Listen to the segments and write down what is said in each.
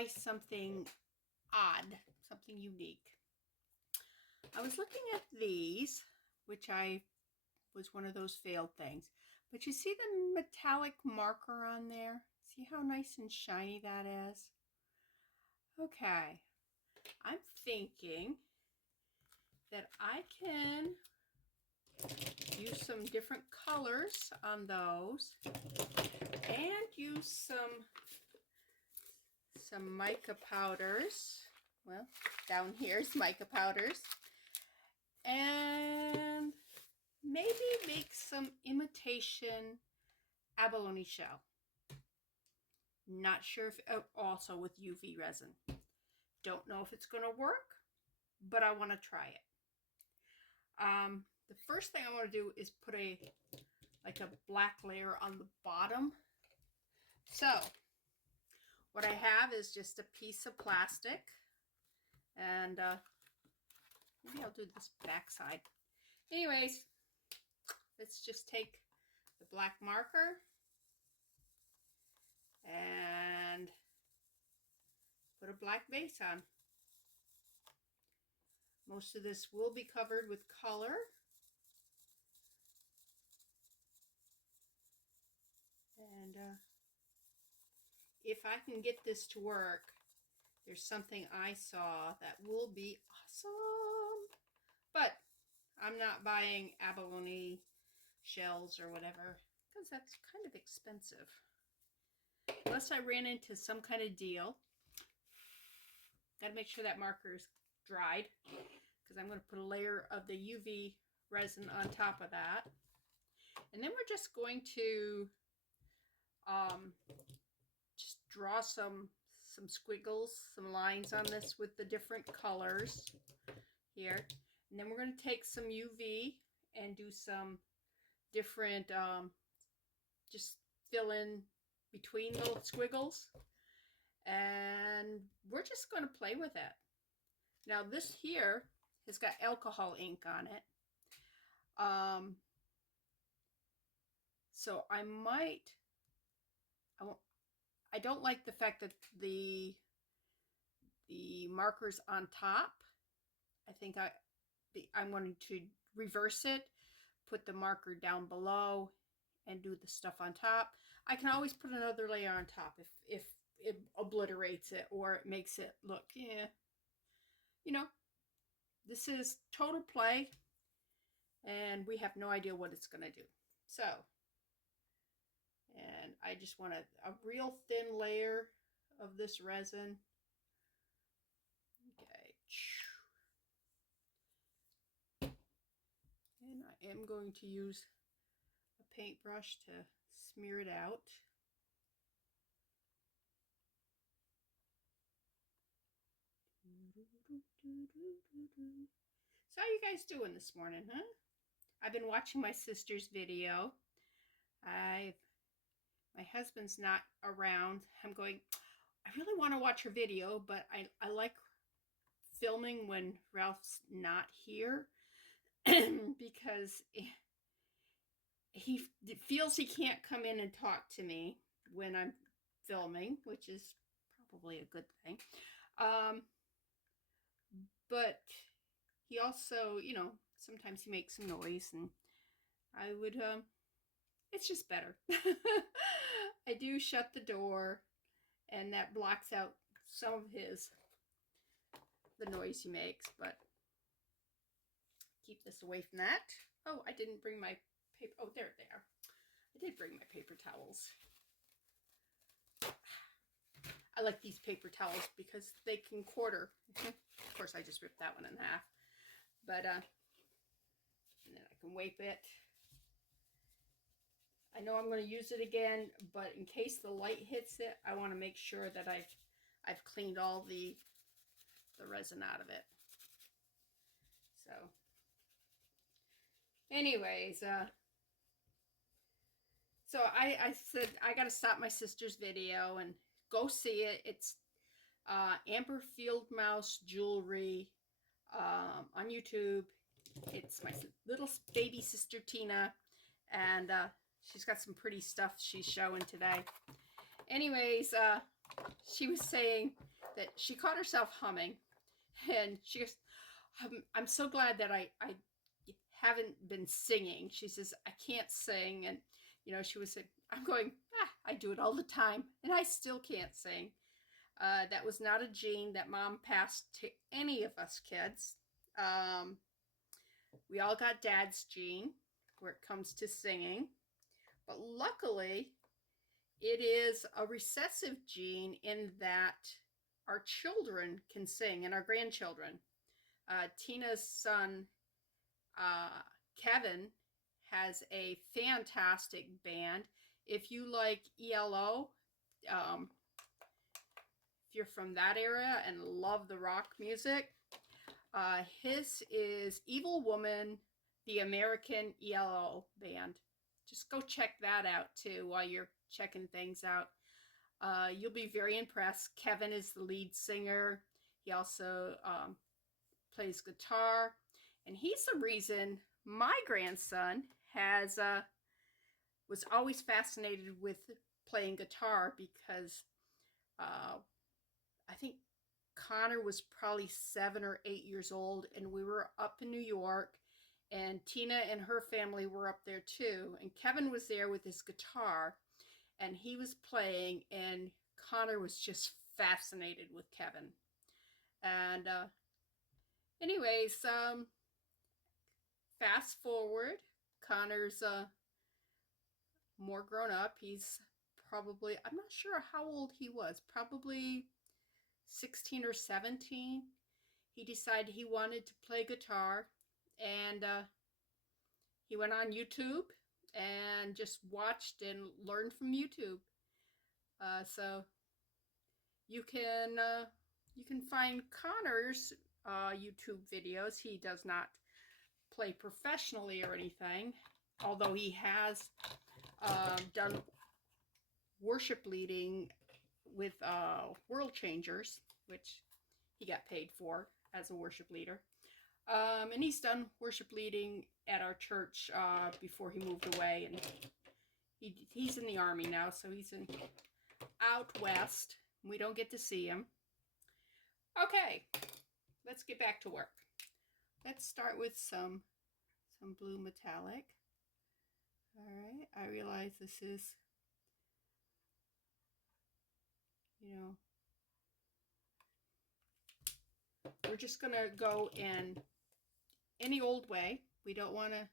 try something odd, something unique. I was looking at these, which was one of those failed things. But you see the metallic marker on there? See how nice and shiny that is? Okay, I'm thinking that I can use some different colors on those and use some mica powders. Well, down here's mica powders. And maybe make some imitation abalone shell. Not sure if, also with UV resin. Don't know if it's going to work, but I want to try it. The first thing I want to do is put a black layer on the bottom. So what I have is just a piece of plastic, and maybe I'll do this back side. Anyways, let's just take the black marker and put a black base on. Most of this will be covered with color. And if I can get this to work, there's something I saw that will be awesome. But I'm not buying abalone shells or whatever, because that's kind of expensive. Unless I ran into some kind of deal. Gotta make sure that marker is dried, because I'm going to put a layer of the UV resin on top of that. And then we're just going to just draw some squiggles, some lines on this with the different colors here. And then we're going to take some UV and do some different, just fill in between those squiggles. And we're just going to play with it. Now this here has got alcohol ink on it. So I don't like the fact that the marker's on top. I think I'm going to reverse it, put the marker down below, and do the stuff on top. I can always put another layer on top if it obliterates it or it makes it look, yeah. You know, this is total play, and we have no idea what it's going to do. So, and I just want a real thin layer of this resin. Okay. And I am going to use a paintbrush to smear it out. So how you guys doing this morning, huh? I've been watching my sister's video. My husband's not around. I'm going, I really want to watch her video, but I like filming when Ralph's not here because he feels he can't come in and talk to me when I'm filming, which is probably a good thing. But he also, you know, sometimes he makes some noise, and I would, it's just better. I do shut the door, and that blocks out some of the noise he makes, but keep this away from that. Oh, I didn't bring my paper. Oh, there they are. I did bring my paper towels. I like these paper towels because they can quarter. Of course, I just ripped that one in half. But, and then I can wipe it. I know I'm going to use it again, but in case the light hits it, I want to make sure that I've cleaned all the resin out of it. So, anyways, so I said I got to stop my sister's video and go see it. It's Amber Fieldmouse Jewelry on YouTube. It's my little baby sister Tina, and she's got some pretty stuff she's showing today. Anyways, she was saying that she caught herself humming, and she goes, I'm so glad that I haven't been singing. She says, I can't sing. And, you know, she was saying, I'm going, I do it all the time, and I still can't sing. That was not a gene that Mom passed to any of us kids. We all got Dad's gene where it comes to singing. But luckily, it is a recessive gene in that our children can sing, and our grandchildren. Tina's son, Kevin, has a fantastic band. If you like ELO, if you're from that area and love the rock music, his is Evil Woman, the American ELO band. Just go check that out too while you're checking things out. You'll be very impressed. Kevin is the lead singer. He also plays guitar, and he's the reason my grandson was always fascinated with playing guitar, because I think Connor was probably 7 or 8 years old, and we were up in New York, and Tina and her family were up there too, and Kevin was there with his guitar, and he was playing, and Connor was just fascinated with Kevin. And anyways, fast forward, Connor's more grown up. He's probably, I'm not sure how old he was, probably 16 or 17. He decided he wanted to play guitar, and he went on YouTube and just watched and learned from YouTube. So you can find Connor's YouTube videos. He does not play professionally or anything, although he has done worship leading with World Changers, which he got paid for as a worship leader. And he's done worship leading at our church before he moved away, and he's in the Army now, so he's out west. We don't get to see him. Okay, let's get back to work. Let's start with some blue metallic. All right, I realize this is, you know, we're just gonna go in any old way. We don't want it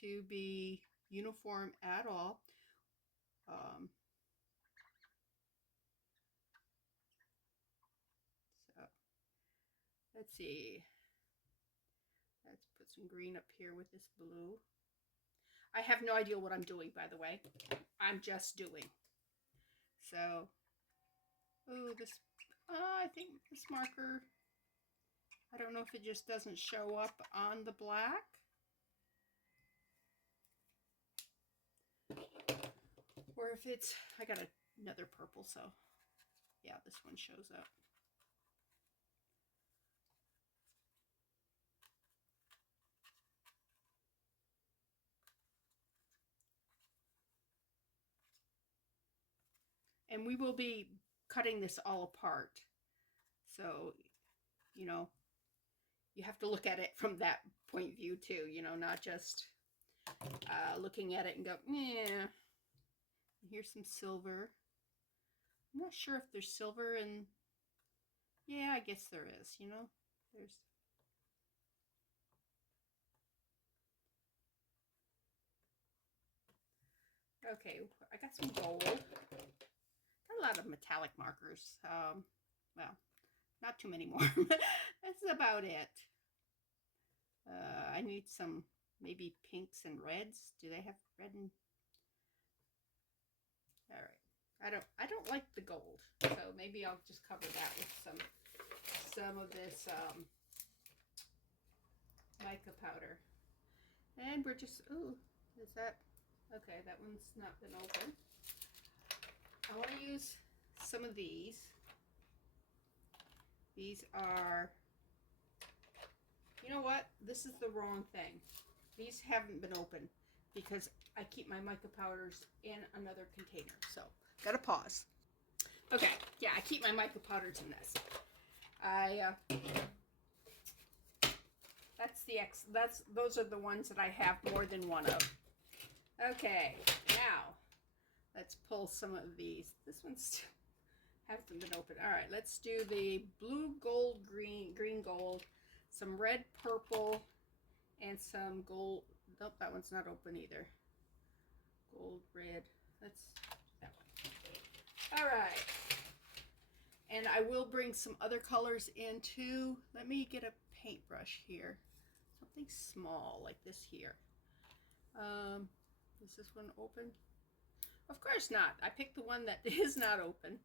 to be uniform at all. So let's see. Let's put some green up here with this blue. I have no idea what I'm doing, by the way. I'm just doing. So, oh, this, I think this marker, I don't know if it just doesn't show up on the black. Or if it's, I got another purple, so yeah, this one shows up. And we will be cutting this all apart. So, you know, you have to look at it from that point of view too, you know, not just looking at it and go, yeah. Here's some silver. I'm not sure if there's silver in, yeah, I guess there is, you know, there's. Okay, I got some gold. Got a lot of metallic markers. Well, not too many more. That's about it. I need some maybe pinks and reds. Do they have red and? All right. I don't like the gold, so maybe I'll just cover that with some of this mica powder. And we're just, ooh, is that, okay, that one's not been open. I want to use some of these. These are, you know what? This is the wrong thing. These haven't been opened because I keep my mica powders in another container. So, gotta pause. Okay, yeah, I keep my mica powders in this. Those are the ones that I have more than one of. Okay, now let's pull some of these. This one's hasn't been open. All right, let's do the blue, gold, green, green, gold, some red, purple, and some gold. Nope, that one's not open either. Gold, red. That's that one. All right. And I will bring some other colors in too. Let me get a paintbrush here. Something small like this here. Is this one open? Of course not. I picked the one that is not open.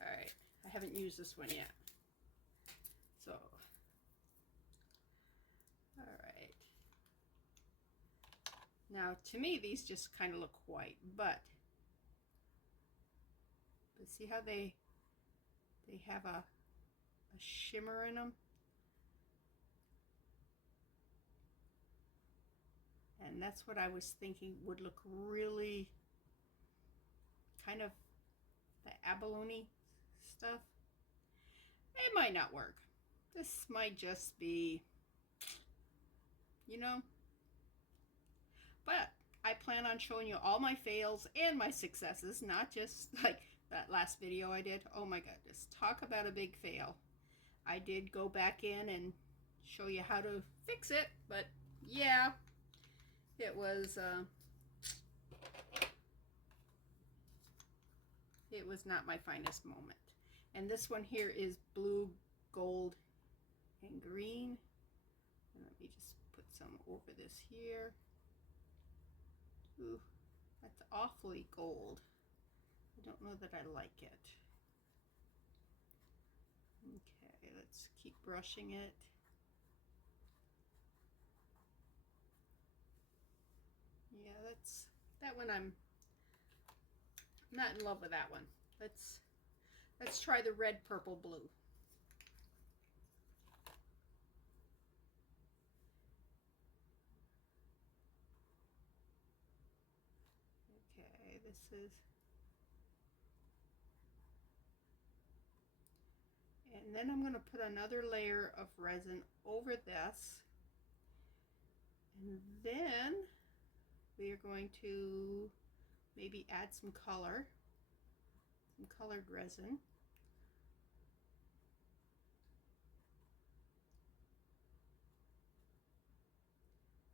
All right. I haven't used this one yet. So, all right. Now, to me, these just kind of look white, but see how they have a shimmer in them? And that's what I was thinking would look really kind of the abalone stuff. It might not work. This might just be, you know, but I plan on showing you all my fails and my successes, not just like that last video I did. Oh my goodness, talk about a big fail. I did go back in and show you how to fix it, but yeah, it was not my finest moment. And this one here is blue, gold, and green. And let me just put some over this here. Ooh, that's awfully gold. I don't know that I like it. Okay, let's keep brushing it. Yeah, that one I'm not in love with that one. Let's try the red, purple, blue. Okay, this is, and then I'm going to put another layer of resin over this, and then we are going to maybe add some color, some colored resin.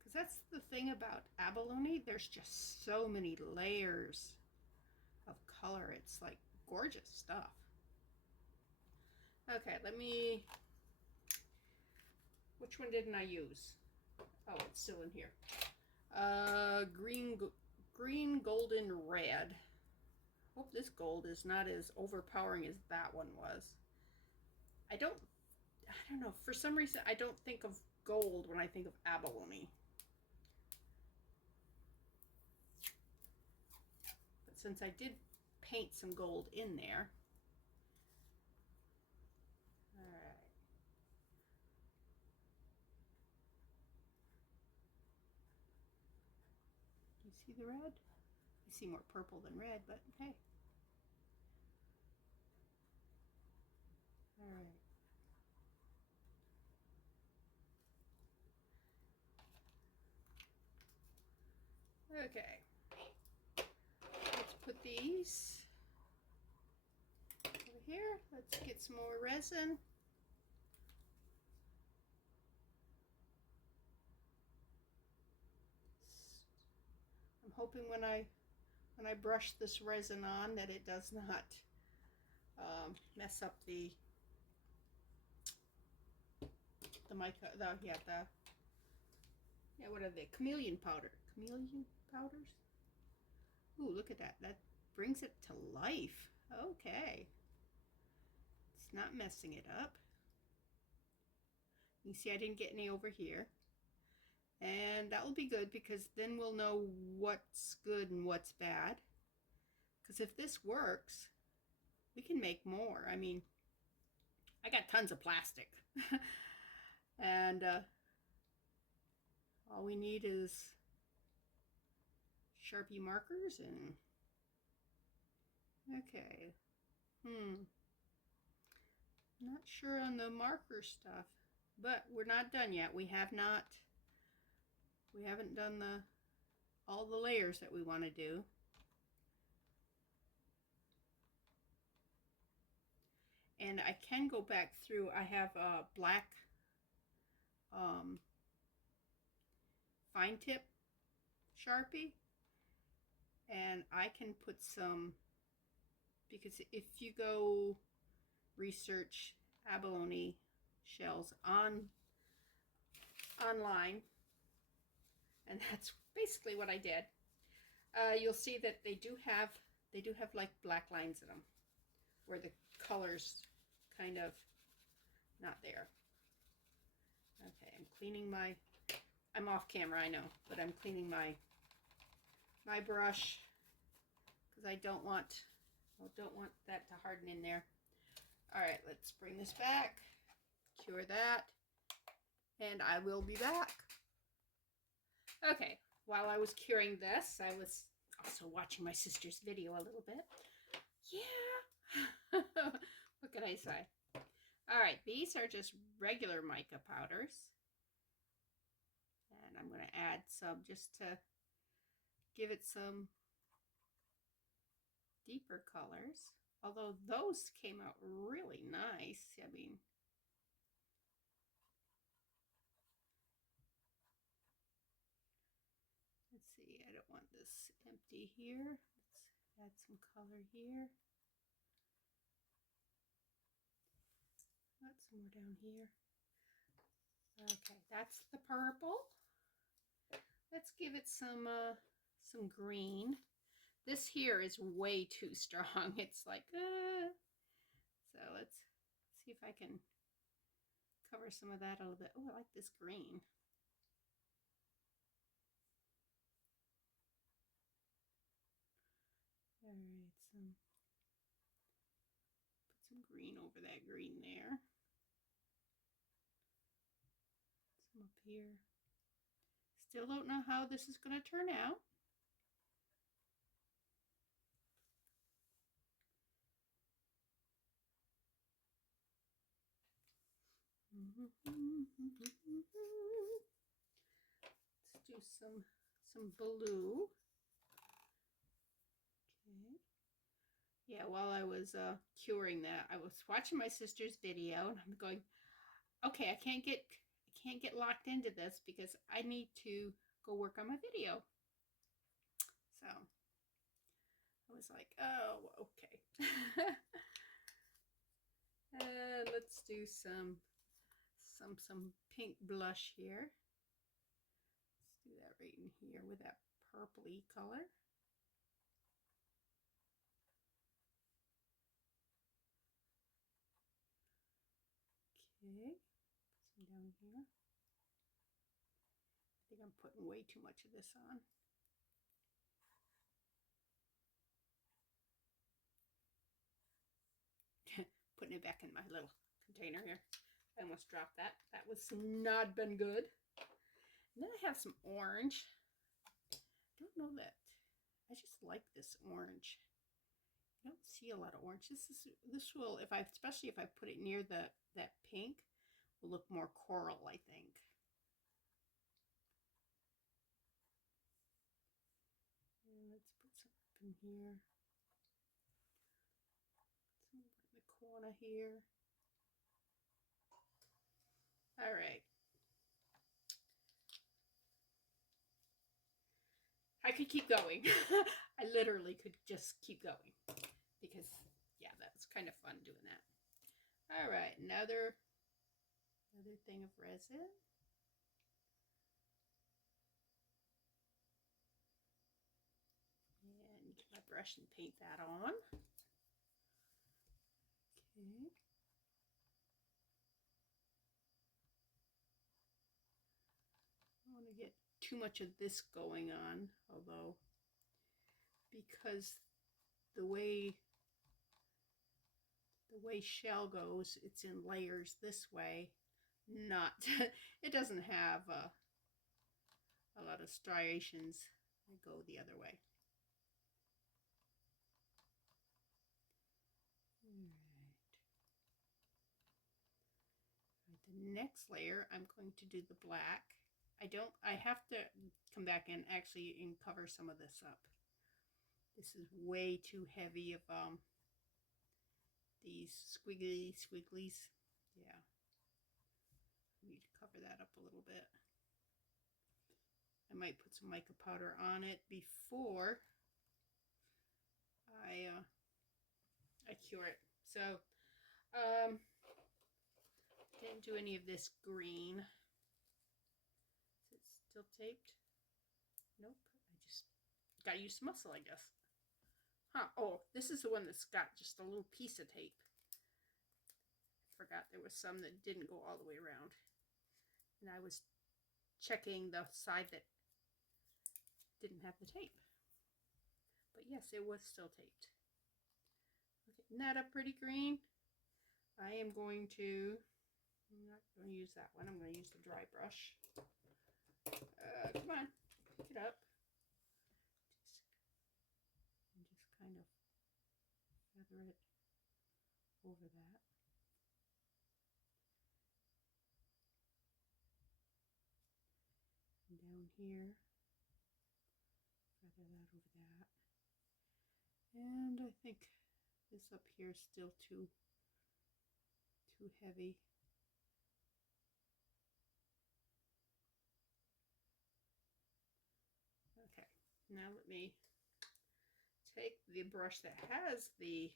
Because that's the thing about abalone, there's just so many layers of color. It's like gorgeous stuff. Okay, which one didn't I use? Oh, it's still in here. Green, golden, red. Hope this gold is not as overpowering as that one was. I don't know, for some reason I don't think of gold when I think of abalone. But since I did paint some gold in there. All right. You see the red? I see more purple than red, but hey. All right. Okay. Let's put these over here. Let's get some more resin. I'm hoping when I brush this resin on that it does not mess up the mica. What are they? Chameleon powders. Ooh, look at that. That brings it to life. Okay. It's not messing it up. You see I didn't get any over here. And that will be good because then we'll know what's good and what's bad. Because if this works, we can make more. I mean, I got tons of plastic. And all we need is Sharpie markers and okay. Not sure on the marker stuff, but we're not done yet. We haven't done all the layers that we want to do. And I can go back through. I have a black fine tip Sharpie, and I can put some, because if you go research abalone shells online, and that's basically what I did, you'll see that they do have like black lines in them where the colors kind of not there. Okay, I'm cleaning I'm off camera, I know, but I'm cleaning my brush because I don't want that to harden in there. All right, let's bring this back, cure that, and I will be back. Okay, while I was curing this, I was also watching my sister's video a little bit. Yeah, what can I say? All right, these are just regular mica powders. And I'm going to add some just to give it some deeper colors. Although those came out really nice. I mean, let's see, I don't want this empty here. Let's add some color here. Got some more down here. Okay, that's the purple. Let's give it some green. This here is way too strong. It's like, so let's see if I can cover some of that a little bit. Oh, I like this green. All right, put some green over that green there. Some up here. Still don't know how this is going to turn out. Let's do some blue. Okay. Yeah, while I was curing that, I was watching my sister's video, and I'm going, okay, I can't get locked into this because I need to go work on my video. So I was like, oh, okay. And let's do some pink blush here. Let's do that right in here with that purpley color. Okay, put some down here. I think I'm putting way too much of this on. Putting it back in my little container here. I almost dropped that. That was not been good. And then I have some orange. I don't know that. I just like this orange. I don't see a lot of orange. This will, especially if I put it near that pink, will look more coral, I think. And let's put some up in here. Some in the corner here. All right. I could keep going. I literally could just keep going because, yeah, that's kind of fun doing that. All right, another thing of resin. And get my brush and paint that on. Okay. I don't want to get too much of this going on, although because the way shell goes, it's in layers this way, not it doesn't have a lot of striations that go the other way. next layer, I'm going to do the black. I have to come back and actually cover some of this up. This is way too heavy of these squigglies. Yeah. I need to cover that up a little bit. I might put some mica powder on it before I cure it. So, didn't do any of this green. Is it still taped? Nope. I just gotta use some muscle, I guess. Huh. Oh, this is the one that's got just a little piece of tape. I forgot there was some that didn't go all the way around. And I was checking the side that didn't have the tape. But yes, it was still taped. Okay, isn't that a pretty green? I am going to, I'm not going to use that one. I'm going to use the dry brush. Come on, pick it up. Just kind of feather it over that. And down here, feather that over that. And I think this up here is still too heavy. Okay, now let me take the brush that has this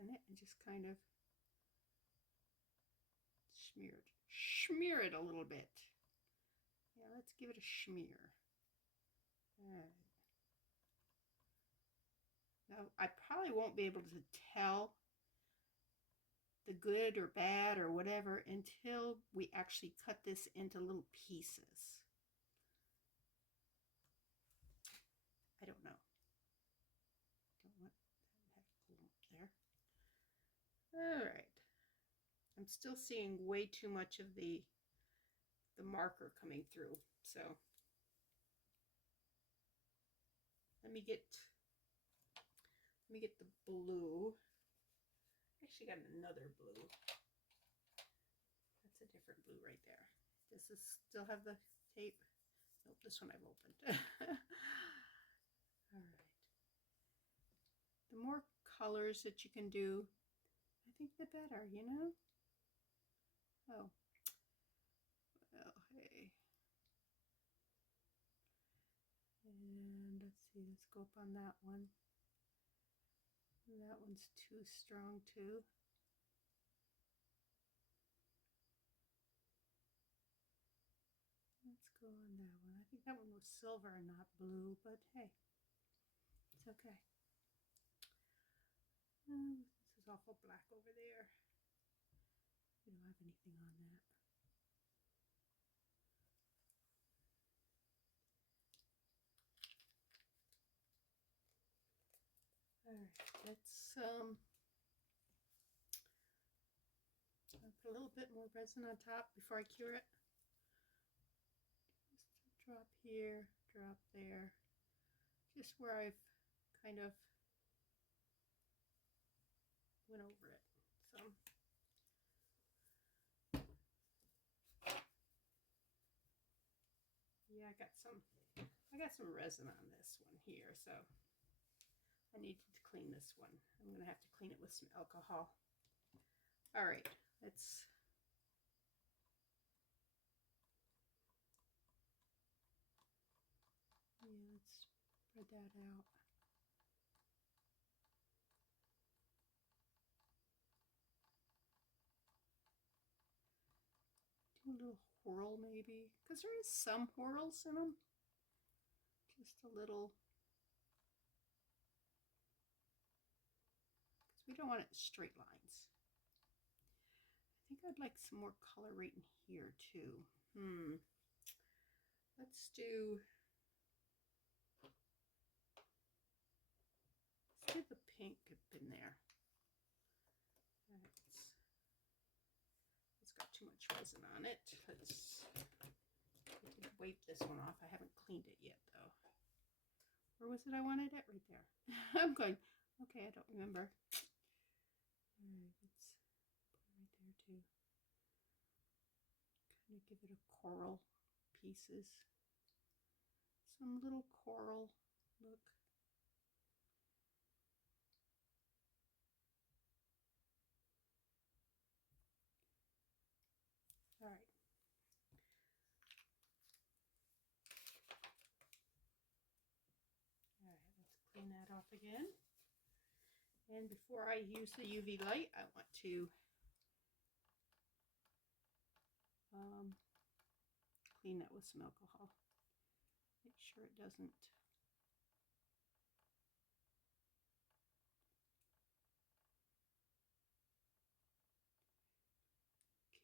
in it and just kind of smear it a little bit. Yeah, let's give it a smear. All right. Now, I probably won't be able to tell the good or bad or whatever until we actually cut this into little pieces. I don't know. Don't want that clump there. All right. I'm still seeing way too much of the marker coming through. So let me get the blue. I actually got another blue. That's a different blue right there. Does this still have the tape? Nope, this one I've opened. All right. The more colors that you can do, I think the better, you know? Oh. Well, hey. And let's see, let's go up on that one. That one's too strong too. Let's go on that one. I think that one was silver and not blue, but hey, it's okay. Oh, this is awful black over there. We don't have anything on that. All right, let's I'll put a little bit more resin on top before I cure it. Just drop here, drop there, just where I've kind of went over it. So yeah, I got some resin on this one here, so I need to clean this one. I'm gonna have to clean it with some alcohol. All right, let's spread that out. Do a little whirl maybe, because there is some whirls in them. Just a little, because we don't want it in straight lines. I think I'd like some more color right in here too. Let's do the pink up in there. It's got too much resin on it. Let's wipe this one off. I haven't cleaned it yet though. Where was it I wanted it? Right there. I'm going, okay, I don't remember. All right, kind of give it a coral pieces. Some little coral look. All right. All right, let's clean that off again. And before I use the UV light, I want to clean that with some alcohol. Make sure it doesn't.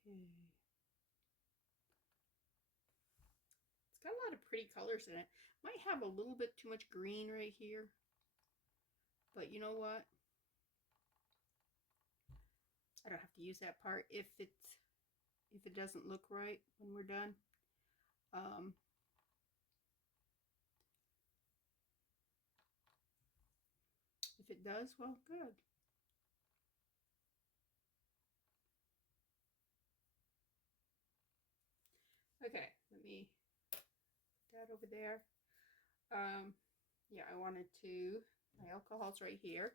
Okay. It's got a lot of pretty colors in it. Might have a little bit too much green right here. But you know what? I don't have to use that part if it doesn't look right when we're done. If it does, well, good. Okay, let me put that over there. Yeah, I wanted to, my alcohol's right here.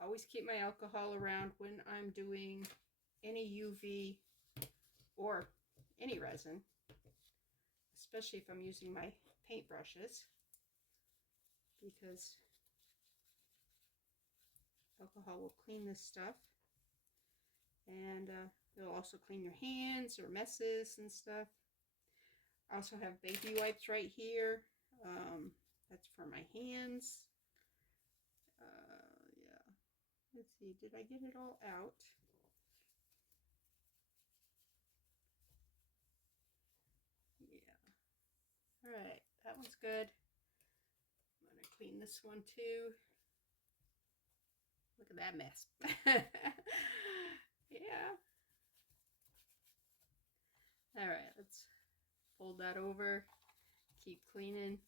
I always keep my alcohol around when I'm doing any UV or any resin, especially if I'm using my paint brushes, because alcohol will clean this stuff, and it'll also clean your hands or messes and stuff. I also have baby wipes right here. That's for my hands. Yeah. Let's see, did I get it all out? Yeah. All right, that one's good. I'm gonna clean this one too. Look at that mess. Yeah. All right, let's fold that over. Keep cleaning.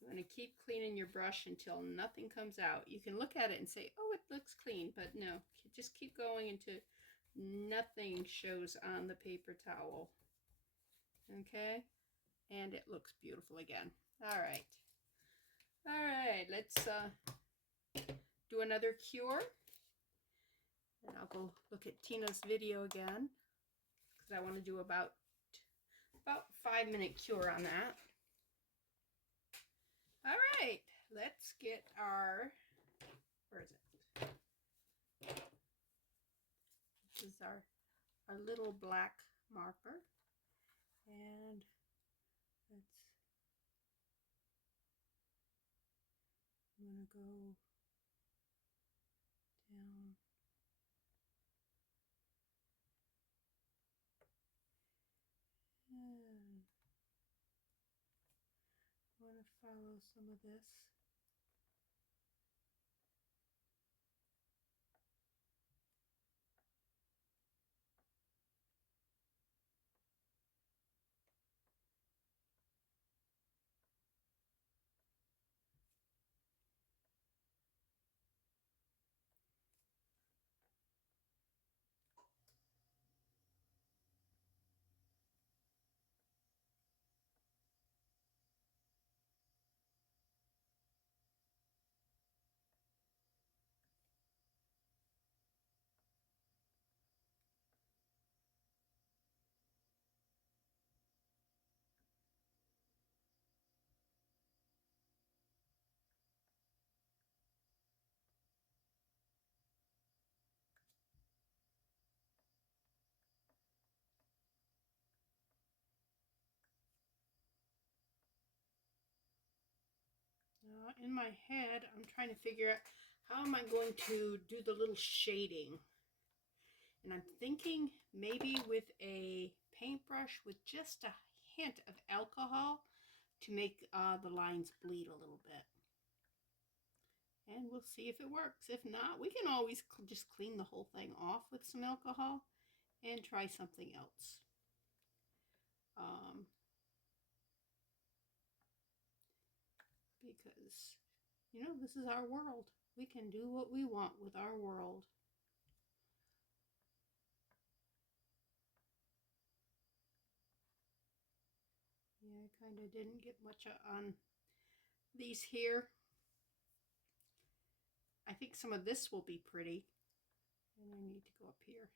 You want to keep cleaning your brush until nothing comes out. You can look at it and say, oh, it looks clean, but no, just keep going until nothing shows on the paper towel. Okay, and it looks beautiful again. All right. All right, let's do another cure. And I'll go look at Tina's video again, because I want to do about 5-minute cure on that. All right, let's get our, where is it? This is our little black marker, and I'm gonna go down. And I want to follow some of this. In my head, I'm trying to figure out how am I going to do the little shading. And I'm thinking maybe with a paintbrush with just a hint of alcohol to make the lines bleed a little bit. And we'll see if it works. If not, we can always just clean the whole thing off with some alcohol and try something else. Because, you know, this is our world. We can do what we want with our world. kind of didn't get much on these here. I think some of this will be pretty. And I need to go up here.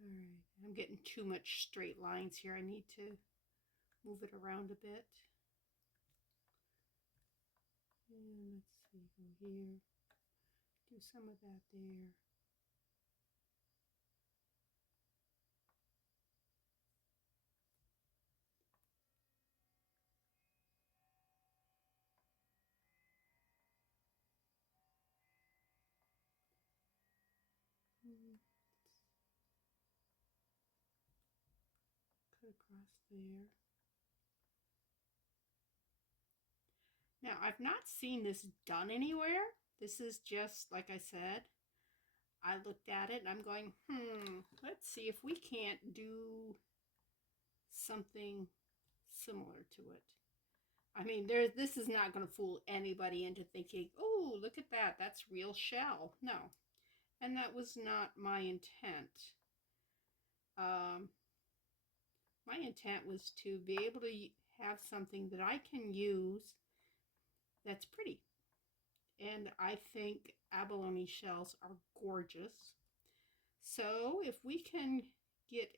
All right, I'm getting too much straight lines here. I need to move it around a bit. And let's see, go here, do some of that there. Cut across there. Now, I've not seen this done anywhere. This is just, like I said, I looked at it and I'm going, let's see if we can't do something similar to it. I mean, this is not going to fool anybody into thinking, oh, look at that, that's real shell. No, and that was not my intent. My intent was to be able to have something that I can use that's pretty. And I think abalone shells are gorgeous. So if we can get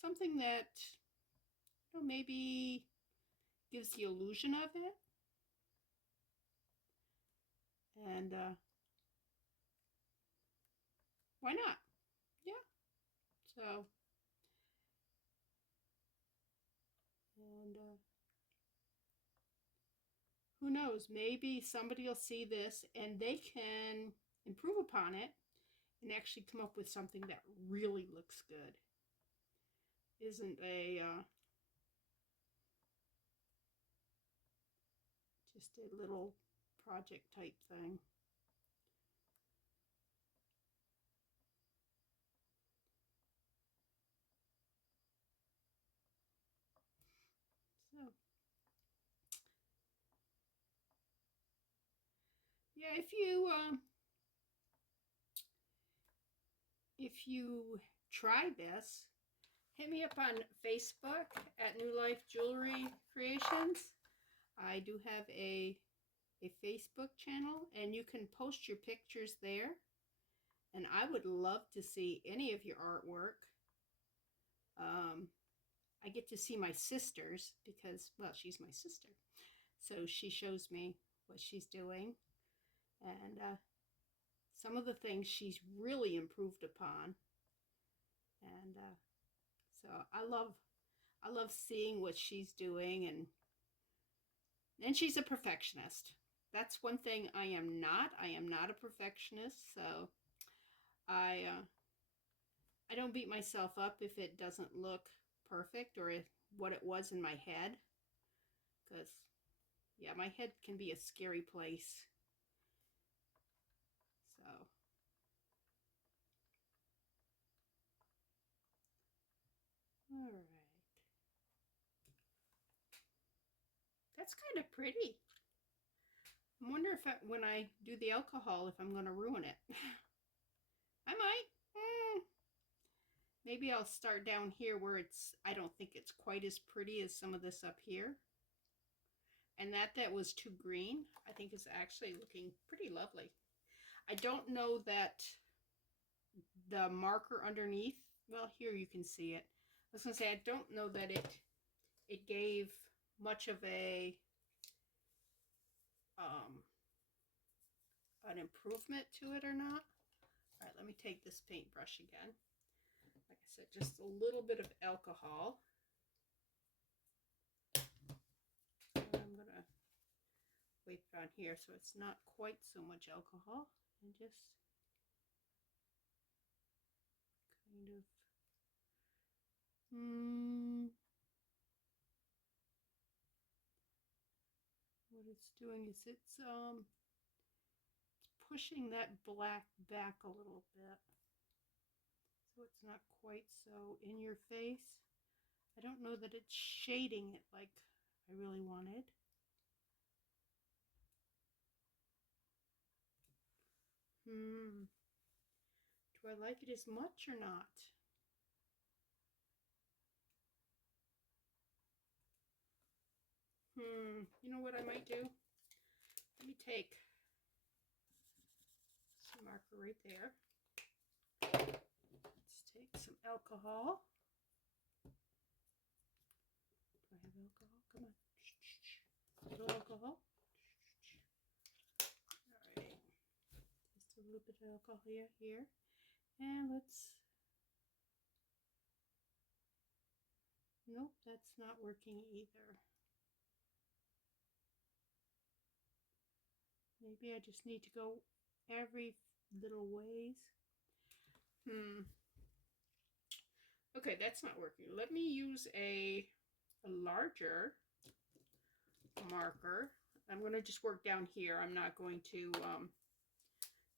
something that, you know, maybe gives the illusion of it, and why not? Yeah. So, and who knows? Maybe somebody will see this and they can improve upon it and actually come up with something that really looks good. Isn't just a little project type thing. So, yeah, if you try this, hit me up on Facebook at New Life Jewelry Creations. I do have a Facebook channel, and you can post your pictures there. And I would love to see any of your artwork. I get to see my sister's because, well, she's my sister. So she shows me what she's doing. And some of the things she's really improved upon. And so I love seeing what she's doing, and she's a perfectionist. That's one thing I am not. I am not a perfectionist, so I don't beat myself up if it doesn't look perfect or what it was in my head, because yeah, my head can be a scary place. So all right, that's kind of pretty. I wonder if when I do the alcohol, if I'm going to ruin it. I might. Maybe I'll start down here where I don't think it's quite as pretty as some of this up here. And that was too green, I think is actually looking pretty lovely. I don't know that the marker underneath, well, here you can see it. I was going to say, I don't know that it gave much of an improvement to it or not. All right, let me take this paintbrush again. Like I said, just a little bit of alcohol. And I'm going to wipe it on here so it's not quite so much alcohol, and just kind of what it's doing is it's pushing that black back a little bit so it's not quite so in your face. I don't know that it's shading it like I really wanted. Do I like it as much or not? You know what I might do? Let me take some marker right there. Let's take some alcohol. Do I have alcohol? Come on. A little alcohol. All right. Just a little bit of alcohol here. And let's... Nope, that's not working either. Maybe I just need to go every little ways. Okay, that's not working. Let me use a larger marker. I'm going to just work down here. I'm not going to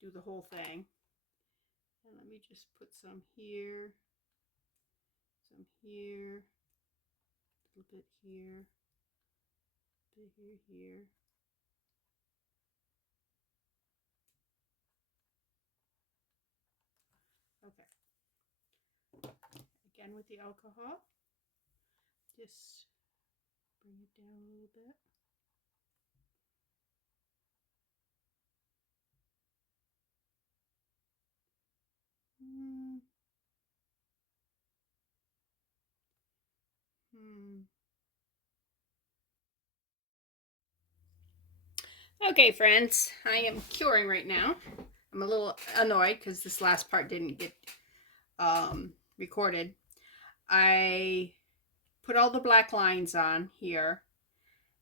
do the whole thing. And let me just put some here, a little bit here, a bit here. Okay. Again with the alcohol, just bring it down a little bit. Okay, friends, I am curing right now. I'm a little annoyed because this last part didn't get recorded. I put all the black lines on here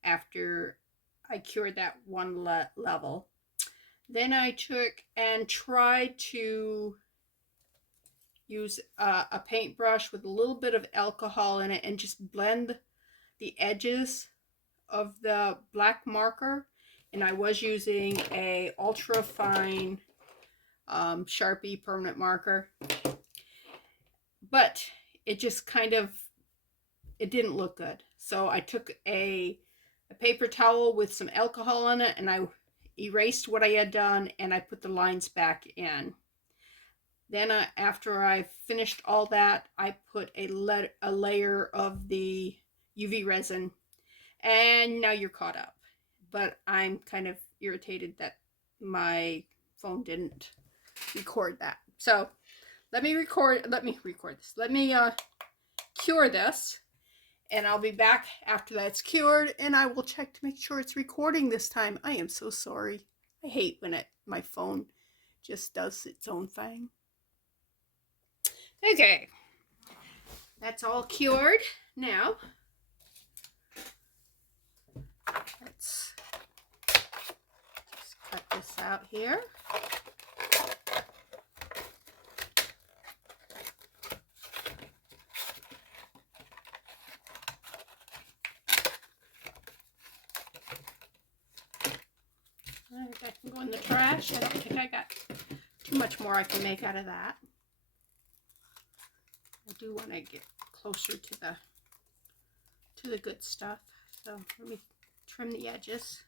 after I cured that one level. Then I took and tried to use a paintbrush with a little bit of alcohol in it and just blend the edges of the black marker. And I was using a ultra fine Sharpie permanent marker, but it just kind of, it didn't look good. So I took a paper towel with some alcohol on it and I erased what I had done and I put the lines back in. Then after I finished all that, I put a layer of the UV resin, and now you're caught up. But I'm kind of irritated that my phone didn't record that. So let me record this. Let me cure this, and I'll be back after that's cured, and I will check to make sure it's recording this time. I am so sorry. I hate when my phone just does its own thing. Okay, that's all cured. Now, let's just cut this out here. That can go in the trash. I don't think I got too much more I can make out of that. I do want to get closer to the good stuff. So let me trim the edges.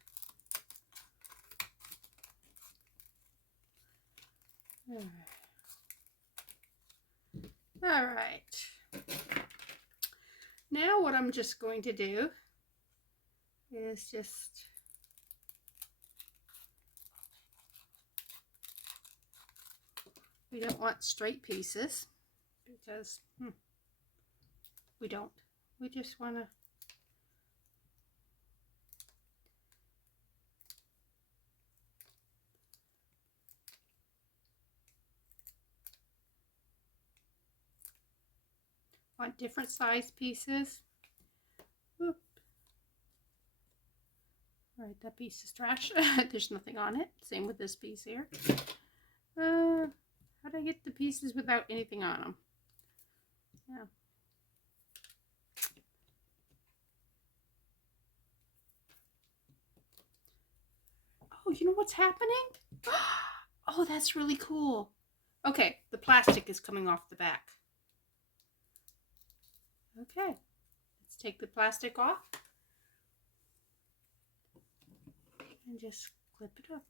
All right. Now what I'm just going to do is just we don't want straight pieces because we don't. We just want to different size pieces. Oop. All right, that piece is trash. There's nothing on it. Same with this piece here. How do I get the pieces without anything on them? Yeah. Oh, you know what's happening? Oh, that's really cool. Okay, the plastic is coming off the back. Okay, take the plastic off and just clip it up.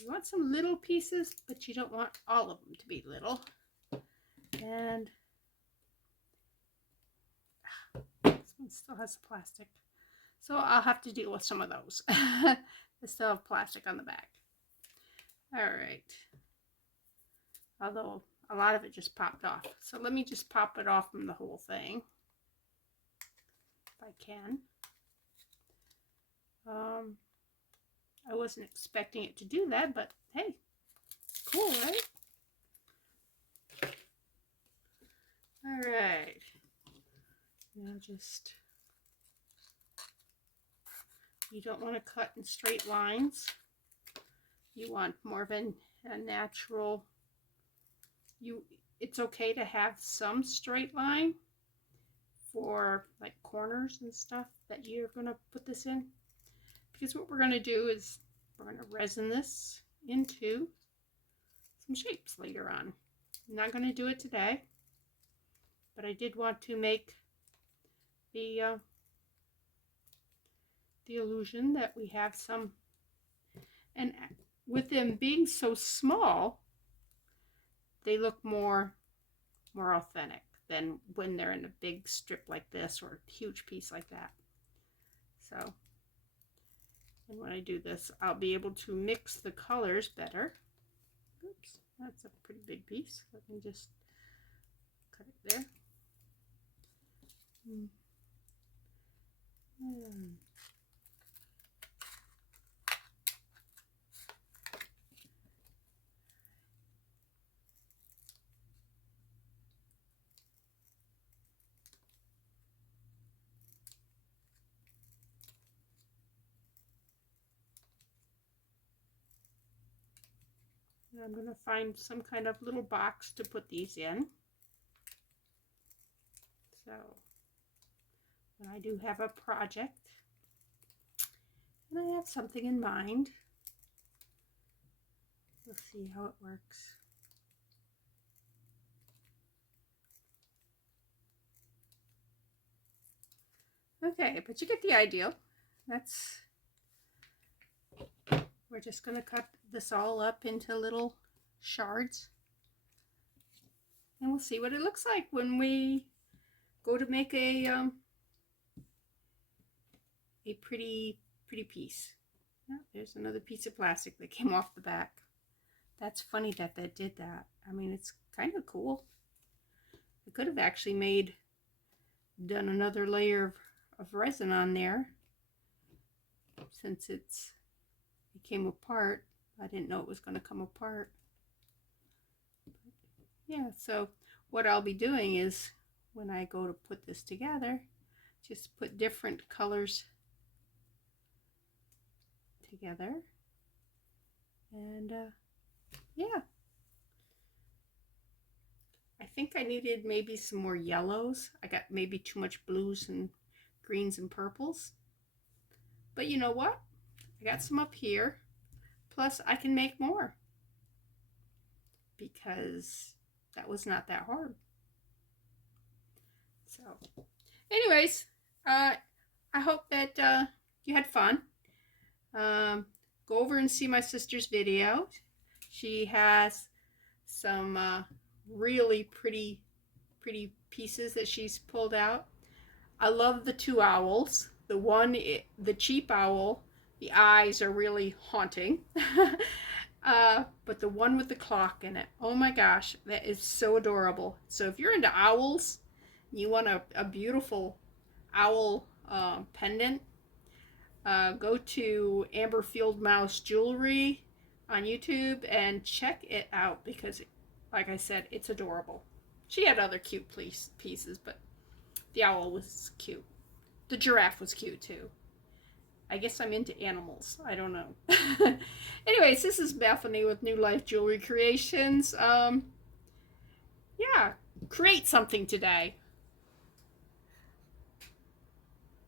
You want some little pieces, but you don't want all of them to be little. And this one still has plastic, so I'll have to deal with some of those. They still have plastic on the back. All right. Although a lot of it just popped off. So let me just pop it off from the whole thing, if I can. I wasn't expecting it to do that, but hey, cool, right? All right. Now just, you don't want to cut in straight lines. You want more of a natural, it's okay to have some straight line for like corners and stuff that you're going to put this in. Because what we're going to do is we're going to resin this into some shapes later on. I'm not going to do it today, but I did want to make the illusion that we have some, and with them being so small, they look more authentic than when they're in a big strip like this or a huge piece like that. So, and when I do this, I'll be able to mix the colors better. Oops, that's a pretty big piece. Let me just cut it there. And I'm going to find some kind of little box to put these in. So, and I do have a project, and I have something in mind. We'll see how it works. Okay, but you get the idea. We're just going to cut this all up into little shards, and we'll see what it looks like when we go to make a pretty piece. Oh, there's another piece of plastic that came off the back. That's funny that did that. I mean, it's kind of cool. I could have actually done another layer of resin on there, since it came apart. I didn't know it was going to come apart. But yeah, so what I'll be doing is, when I go to put this together, just put different colors together, and yeah, I think I needed maybe some more yellows. I got maybe too much blues and greens and purples, but you know what, I got some up here, plus I can make more because that was not that hard. So anyways, I hope that you had fun. Go over and see my sister's video. She has some really pretty pieces that she's pulled out. I love the two owls. The cheap owl, the eyes are really haunting. But the one with the clock in it, oh my gosh, that is so adorable. So if you're into owls, you want a beautiful owl pendant, go to Amber Field Mouse Jewelry on YouTube and check it out, because like I said, it's adorable. She had other cute pieces, but the owl was cute. The giraffe was cute too. I guess I'm into animals. I don't know. Anyways, this is Bethany with New Life Jewelry Creations. Yeah, create something today.